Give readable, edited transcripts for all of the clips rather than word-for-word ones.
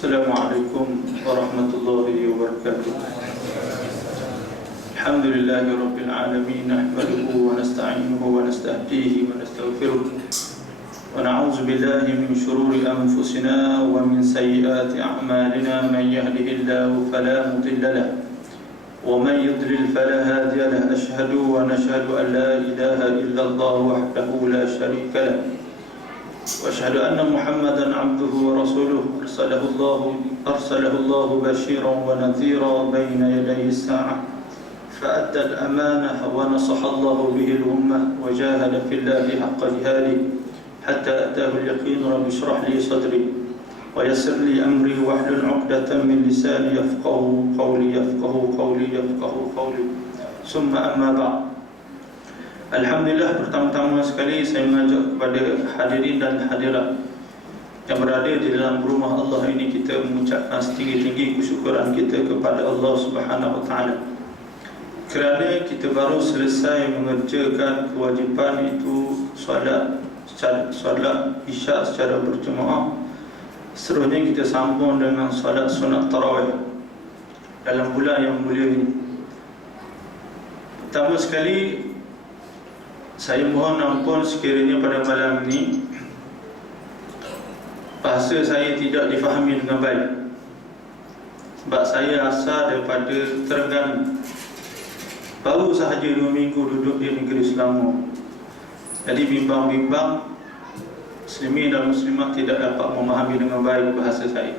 Assalamualaikum warahmatullahi wabarakatuh. Alhamdulillahi rabbil alamin, nahmaduhu wa nasta'inuhu wa nastahdihi wa nastaghfiruh wa na'udzu billahi min shururi anfusina wa min sayyiati a'malina. Man yahdihillahu fala mudilla lahu wa man yudlil fala hadiya lahu. Ashhadu wa nashhadu an la ilaha illallah wahdahu la sharika lahu وأشهد أن محمدا عبده ورسوله أرسله الله بشيرا ونذيرا بين يدي الساعة فأدى الأمانة ونصح الله به الأمة وجاهد في الله حق جهاده حتى أتاه اليقين. رب اشرح لي صدري ويسر لي أمري واحلل عقدة من لساني يفقهوا قولي ثم أما بعد. Alhamdulillah, pertama-tama sekali saya mengajak kepada hadirin dan hadirat yang berada di dalam rumah Allah ini, kita mengucapkan setinggi-tinggi kesyukuran kita kepada Allah Subhanahu Wa Taala kerana kita baru selesai mengerjakan kewajipan itu solat Isyak secara berjemaah. Seterusnya kita sambung dengan solat sunat tarawih dalam bulan yang mulia ini. Pertama sekali, saya mohon ampun sekiranya pada malam ini bahasa saya tidak difahami dengan baik, sebab saya asal daripada Terengganu. Baru sahaja 2 minggu duduk di negeri Selangor. Jadi bimbang-bimbang muslimin dan muslimat tidak dapat memahami dengan baik bahasa saya.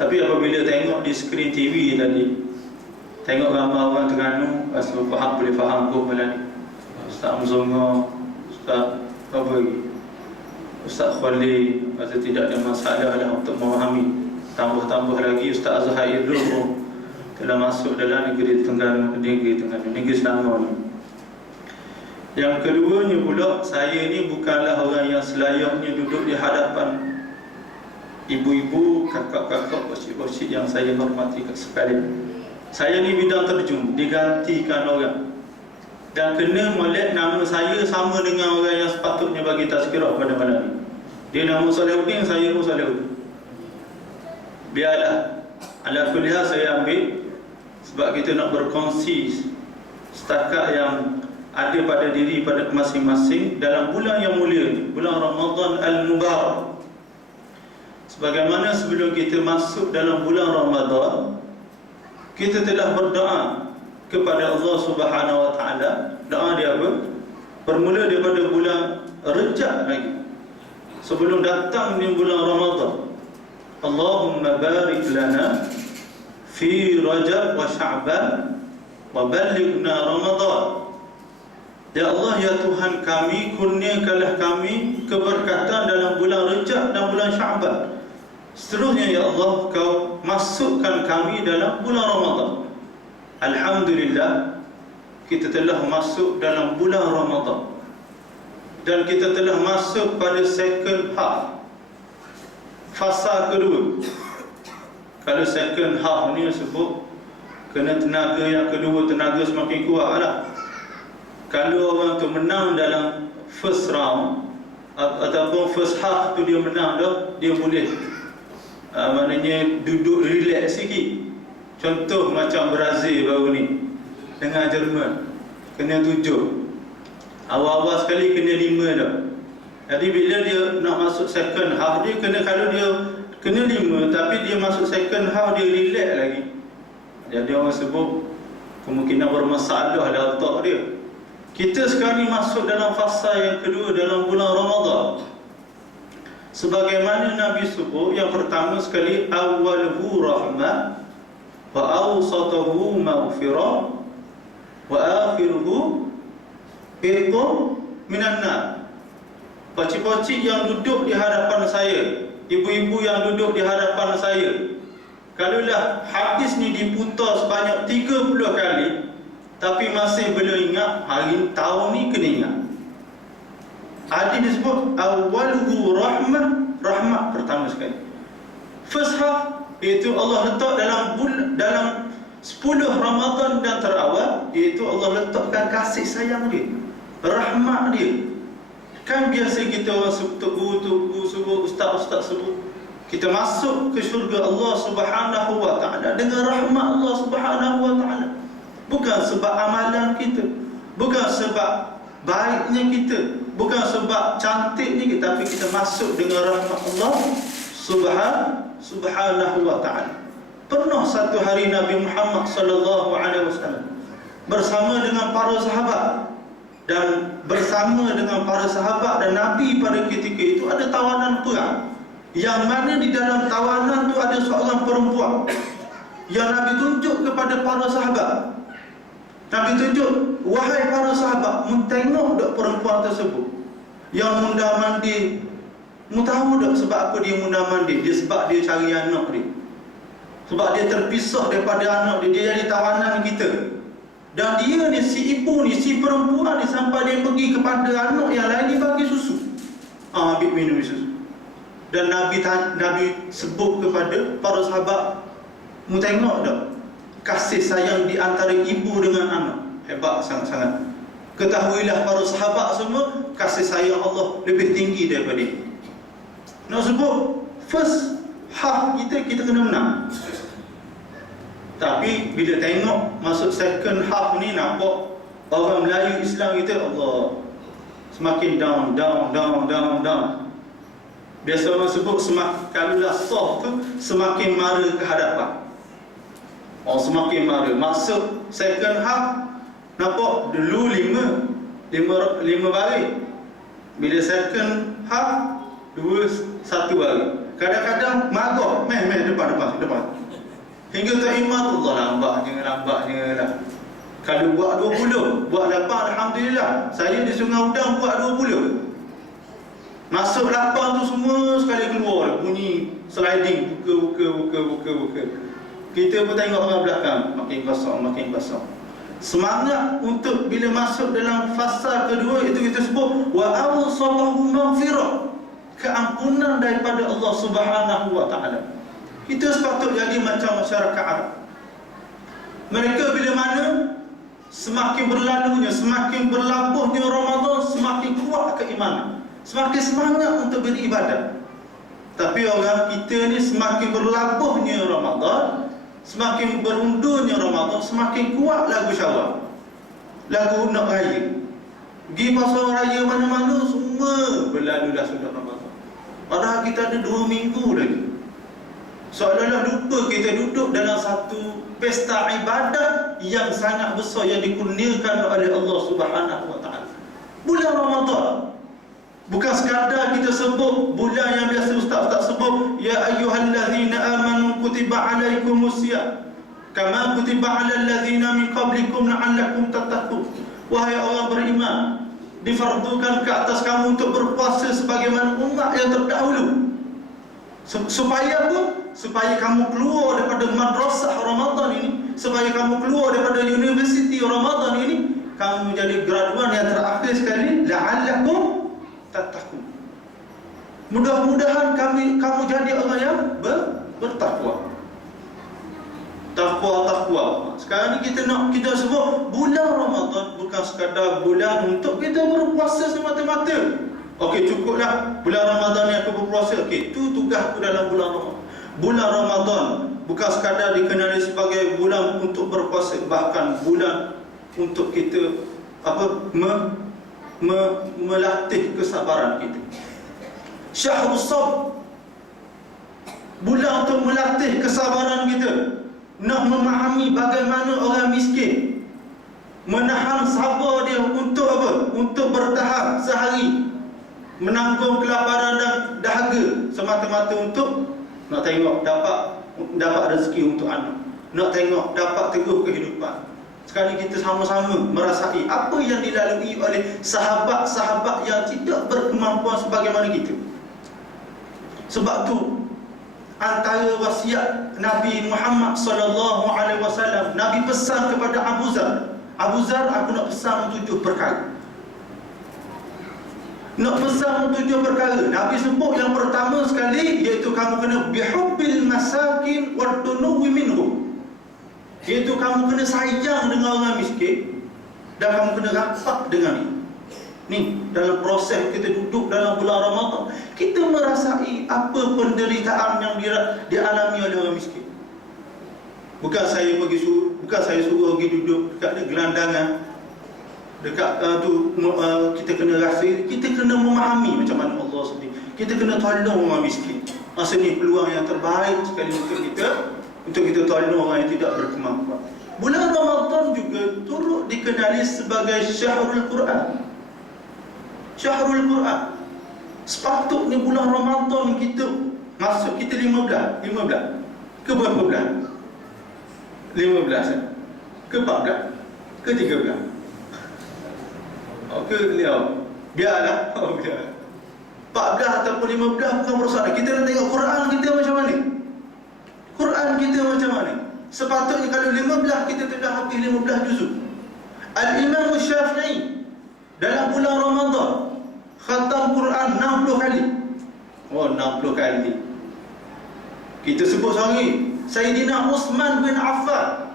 Tapi apabila tengok di skrin TV tadi, tengok ramai orang Terengganu, rasa faham, boleh faham kok malam ni. Ustaz Mzongo, Ustaz apa lagi, Ustaz Khalil, rasa tidak ada masalah lah untuk memahami. Tambah-tambah lagi Ustaz Azhair pun telah masuk dalam negeri Terengganu, negeri Selangor ni. Yang keduanya pula, saya ni bukanlah orang yang selayaknya duduk di hadapan ibu-ibu, kakak-kakak, bosik-bosik yang saya hormati sekali. Saya ni bidang terjun, digantikan orang, dan kena molek nama saya sama dengan orang yang sepatutnya bagi tazkirah pada malam ini. Dia nama Salahuddin, saya pun Salahuddin. Biarlah, ala kulli hal saya ambil sebab kita nak berkongsi setakat yang ada pada diri pada masing-masing dalam bulan yang mulia ini, bulan Ramadan Al-Mubarak. Sebagaimana sebelum kita masuk dalam bulan Ramadan, kita telah berdoa kepada Allah Subhanahu Wa Taala. Doa dia apa? Bermula daripada bulan Rejab lagi, sebelum datang di bulan Ramadan. Allahumma barik lana fi Rajab wa Sya'ban wa ballighna Ramadan. Ya Allah, ya Tuhan kami, kurniakanlah kami keberkatan dalam bulan Rejab dan bulan Sya'ban. Seterusnya ya Allah, kau masukkan kami dalam bulan Ramadan. Alhamdulillah, kita telah masuk dalam bulan Ramadan dan kita telah masuk pada second half, fasa kedua. Kalau second half ni sebut kena tenaga yang kedua, tenaga semakin kuat lah. Kalau orang tu menang dalam first round ataupun first half tu dia menang dah, dia boleh maknanya duduk relax sikit. Contoh macam Brazil baru ni dengan Jerman, kena 7. Awal-awal sekali kena 5 dah. Jadi bila dia nak masuk second half, dia kena, kalau dia kena 5 tapi dia masuk second half, dia relax lagi. Jadi orang sebut kemungkinan bermasalah dalam otak dia. Kita sekarang ni masuk dalam fasa yang kedua dalam bulan Ramadan. Sebagaimana Nabi sebut, yang pertama sekali awwaluhu rahmah wa awsatuhu maghfirah wa akhiruhu irqum minan nar. Pacik-pacik yang duduk di hadapan saya, ibu-ibu yang duduk di hadapan saya, kalaulah hadis ni diputar sebanyak 30 kali tapi masih belum ingat, hari tahun ni kena ingat. Hadis disebut awwaluhu rahmah pertama sekali. First half, iaitu Allah letak dalam 10 Ramadan dan terawal, iaitu Allah letakkan kasih sayang dia, rahmat dia. Kan biasa kita orang sebut guru tu, guru sebut, ustaz sebut, Kita masuk ke syurga Allah Subhanahu wa ta'ala dengan rahmat Allah Subhanahu wa ta'ala. Bukan sebab amalan kita, bukan sebab baiknya kita, bukan sebab cantiknya kita, tapi kita masuk dengan rahmat Allah Subhanahu wa ta'ala. Pernah satu hari Nabi Muhammad sallallahu alaihi wasallam bersama dengan para sahabat, dan bersama dengan para sahabat dan Nabi pada ketika itu ada tawanan perang, yang mana di dalam tawanan itu ada seorang perempuan yang Nabi tunjuk kepada para sahabat. Nabi tunjuk, wahai para sahabat, mu tengok tak perempuan tersebut yang munda mandi. Mu tahu tak sebab apa dia munda mandi? Dia sebab dia cari anak dia, sebab dia terpisah daripada anak dia. Dia jadi tawanan kita. Dan dia ni, si ibu ni, si perempuan ni, sampai dia pergi kepada anak yang lain, dia bagi susu. Ambil minum susu. Dan Nabi sebut kepada para sahabat, mu tengok tak kasih sayang di antara ibu dengan anak? Hebat sangat-sangat. Ketahuilah para sahabat semua, kasih sayang Allah lebih tinggi daripada ini. Nak sebut first half kita kena menang. Tapi bila tengok masuk second half ni, nampak orang Melayu Islam kita, Allah, semakin down. Biasa orang sebut kalaulah soft tu semakin mara ke hadapan. Semakin mara. Masuk second half, nampak dulu lima baris. Bila second half, 1 baris. Kadang-kadang marah, depan. Hingga tak iman, Allah lambatnya lah. Kalau buat 20, buat 8, Alhamdulillah. Saya di Sungai Udang buat 20. Masuk 8 tu semua sekali keluar, bunyi sliding, buka. Kita pun tengok orang belakang, makin kosong. Semangat untuk bila masuk dalam fasa kedua, itu kita sebut wa awsallahu maghfirah, keampunan daripada Allah Subhanahu wa ta'ala. Kita sepatut jadi macam masyarakat Arab. Mereka bila mana semakin berlalunya, semakin berlabuhnya Ramadan, semakin kuat keimanan, semakin semangat untuk beribadah. Tapi orang kita ni semakin berlabuhnya Ramadan, semakin berundurnya Ramadan, semakin kuat lagu syawal, lagu nak raya. Pergi pasar raya mana-mana, semua berlalu dah sudah Ramadan. Padahal kita ada 2 minggu lagi. Seolah-olah lupa kita duduk dalam satu pesta ibadat yang sangat besar yang dikurniakan oleh Allah Subhanahu wa ta'ala. Bulan Ramadan. Bukan sekadar kita sebut bulan yang biasa ustaz-ustaz sebut, ya ayyuhallazina amanu kutiba alaikumusiyam kama kutiba alal ladzina min qablikum la'allakum tattaqun. Wahai orang beriman, difardukan ke atas kamu untuk berpuasa sebagaimana umat yang terdahulu. Supaya apa? Supaya kamu keluar daripada madrasah Ramadan ini, supaya kamu keluar daripada universiti Ramadan ini, kamu menjadi graduan yang terakhir sekali, la'allakum tattaqun. Mudah-mudahan kamu jadi orang yang bertakwa. Takwa. Sekarang ni kita sebut bulan Ramadan bukan sekadar bulan untuk kita berpuasa semata-mata. Okey, cukuplah bulan Ramadan ni aku berpuasa. Okey, itu tugas aku dalam bulan Ramadan. Bulan Ramadan bukan sekadar dikenali sebagai bulan untuk berpuasa, bahkan bulan untuk kita melatih kesabaran kita. Syahrus Sabr, bulan untuk melatih kesabaran kita, nak memahami bagaimana orang miskin menahan sabar dia untuk apa? Untuk bertahan sehari, menanggung kelaparan dan dahaga semata-mata untuk nak tengok dapat rezeki untuk anak, nak tengok dapat teguh kehidupan. Sekali kita sama-sama merasai apa yang dilalui oleh sahabat-sahabat yang tidak berkemampuan sebagaimana kita. Sebab tu antara wasiat Nabi Muhammad sallallahu alaihi wasallam, Nabi pesan kepada Abu Zar, aku nak pesan 7 perkara. Nak pesan 7 perkara. Nabi sebut yang pertama sekali, iaitu kamu kena bihubbil masakin wa tunuwi minhum, iaitu kamu kena sayang dengan orang miskin dan kamu kena rapat dengan dia. Ni dalam proses kita duduk dalam bulan Ramadan, kita merasai apa penderitaan yang dialami oleh orang miskin. Bukan saya suruh pergi duduk dekat gelandangan, dekat kita kena rasa, kita kena memahami macam mana Allah sendiri. Kita kena tolong orang miskin. Masa ni peluang yang terbaik sekali untuk kita tolong orang yang tidak berkemampuan. Bulan Ramadan juga turut dikenali sebagai Syahrul Quran. Syahrul Quran. Sepatutnya bulan Ramadan kita masuk kita 15 ke berapa bulan? 15 ke 14 ke 13? Ke beliau biarlah, biar 14 ataupun 15 bukan persoalan. Kita nak tengok Quran kita macam mana. Quran kita macam mana. Sepatutnya kalau 15 kita telah habis 15 juzuk. Al-Imam Syafi'i dalam bulan Ramadan khatam Quran 60 kali. 60 kali. Kita sebut sehari Sayyidina Uthman bin Affan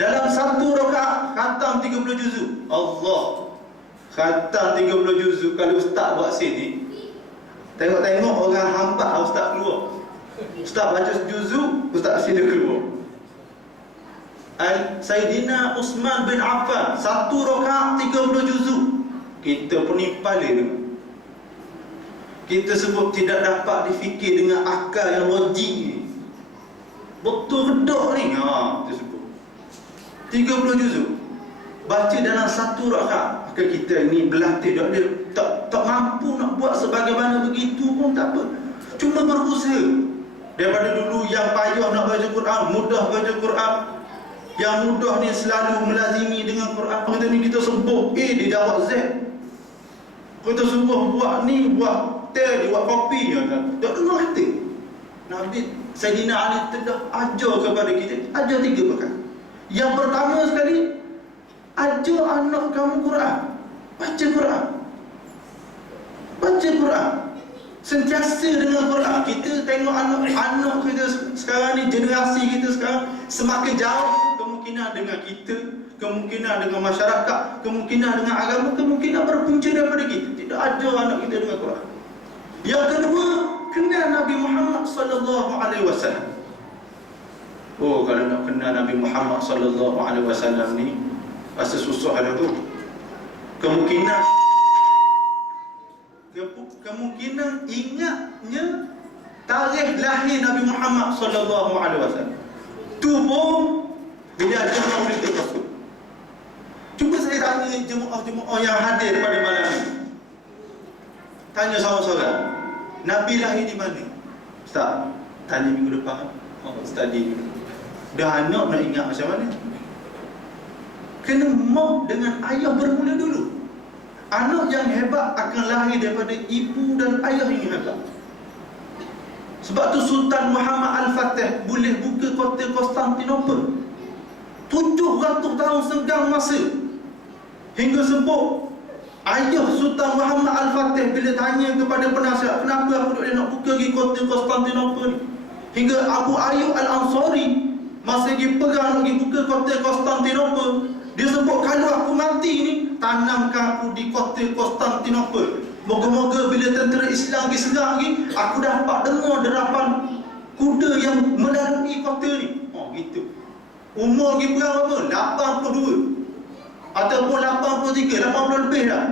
dalam satu rakaat khatam 30 juzuk. Allah, khatam 30 juzuk. Kalau ustaz buat sini, tengok-tengok orang hampa ustaz keluar. Ustaz baca juzuk, ustaz sila keluar. Sayyidina Uthman bin Affan satu rakaat 30 juzuk. Kita penipal dia. Kita sebut tidak dapat difikir dengan akal yang logik ni. Betul redak ni. Kita sebut 30 juzuk baca dalam satu rakaat. Maka kita ni berlatih dia tak mampu nak buat sebagaimana begitu pun tak apa. Cuma berusaha. Daripada dulu yang payah nak baca Quran, mudah baca Quran. Yang mudah ni selalu melazimi dengan Quran. Kita ni kita sembuh dia jawab Z. Kita sembuh buat ni, buat teh, buat kopi. Tak dengar kata Nabi Sayyidina Ali telah ajar kepada kita. Ajar 3 perkara. Yang pertama sekali, ajar anak kamu Quran. Baca Quran. Baca Quran. Sentiasa dengan Quran. Kita tengok anak kita sekarang ni, generasi kita sekarang semakin jauh kemungkinan dengan kita, kemungkinan dengan masyarakat, kemungkinan dengan agama, kemungkinan berpunca daripada kita. Tidak ajar anak kita dengan Quran. Yang kedua, kenal Nabi Muhammad sallallahu alaihi wasallam. Kalau nak kenal Nabi Muhammad sallallahu alaihi wasallam ni rasa susah ada tu. Kemungkinan ingatnya tarikh lahir Nabi Muhammad sallallahu alaihi wasallam. Tu pun bila ada orang kita masuk. Cuba saya tanya jemaah-jemaah yang hadir pada malam ini. Tanya seorang-seorang, Nabi lahir di mana? Ustaz, tanya minggu depan. Study dulu. Dah anak nak ingat macam mana? Kena mak dengan ayah bermula dulu. Anak yang hebat akan lahir daripada ibu dan ayah yang hebat. Sebab tu Sultan Muhammad Al-Fatih boleh buka kota Konstantinopel 700 tahun senggang masa. Hingga sebut ayah Sultan Muhammad Al-Fatih bila tanya kepada penasihat, kenapa aku nak buka lagi kota Konstantinopel ni? Hingga Abu Ayyub Al-Ansari masa dia perang lagi buka kota Konstantinopel, dia sebut, kalau aku mati ni, tanamkan aku di kota Konstantinopel. Moga-moga bila tentera Islam pergi serang lagi, aku dapat dengar derapan kuda yang melalui kota ni. Gitu. Umur lagi berapa? 82 ataupun 83, 80 lebih dah.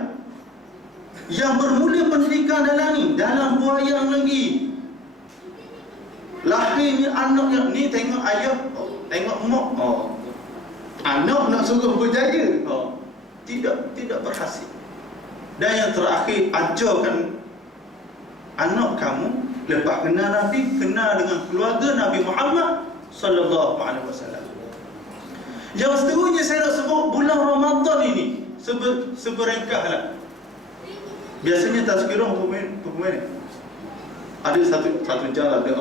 Yang bermula pendidikan dalam ni, dalam buayang lagi. Lahirnya anak yang ni, tengok ayah, tengok mak. Anak nak suruh berjaya, tidak berhasil. Dan yang terakhir, ajarkan anak kamu lepas kenal Nabi, kenal dengan keluarga Nabi Muhammad sallallahu alaihi wasallam. Yang seterusnya saya nak sebut bulan Ramadan ini seberengkahlah. Biasanya tazkirah pemain ada satu jam ada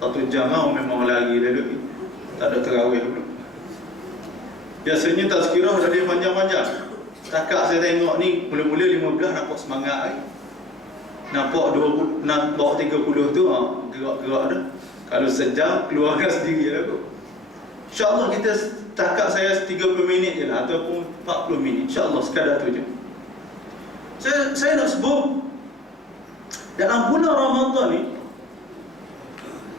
1 jam memang lagi dah lebih. Tak ada tarawih dulu. Biasanya tazkirah dah dia panjang-panjang. Setakat saya tengok ni mula-mula 15 nampak semangat lagi. Nampak 20, nampak 30 tu gerak-gerak dah. Kalau sejam keluarkan sendiri lah kot. InsyaAllah kita setakat saya 30 minit je lah ataupun 40 minit. InsyaAllah sekadar tu je. Saya nak sebut dalam bulan Ramadan ni,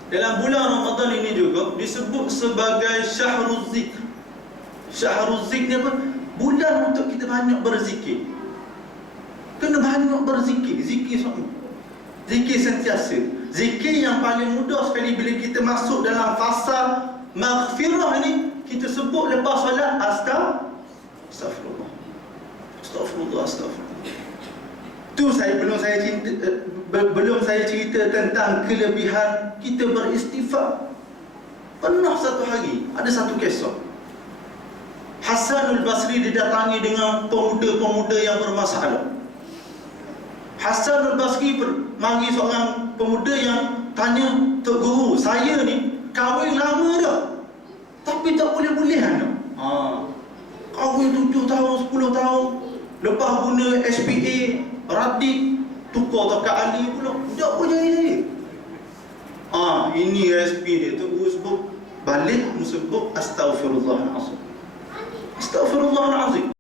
dalam bulan Ramadan ini juga disebut sebagai Syahrul Zikr. Syahrul Zikr ni apa? Bulan untuk kita banyak berzikir. Kena banyak berzikir. Zikir sentiasa. Zikir yang paling mudah sekali bila kita masuk dalam fasa maghfirah ni, kita sebut lepas solat Astagfirullah. Tu belum saya cerita tentang kelebihan kita beristighfar. Pernah satu hari ada satu kisah, Hasanul Basri didatangi dengan pemuda-pemuda yang bermasalah. Hasanul Basri mari seorang pemuda yang tanya, "Tok Guru, saya ni kahwin lama dah, tapi tak boleh-boleh dah. Kahwin 7 tahun, 10 tahun, lepas guna SPA, radik, tukar takat ahli pula, tak boleh jadi. Ini SP dia. Tok Guru sebut balik, sebut Astaghfirullahalazim. Astaghfirullahalazim.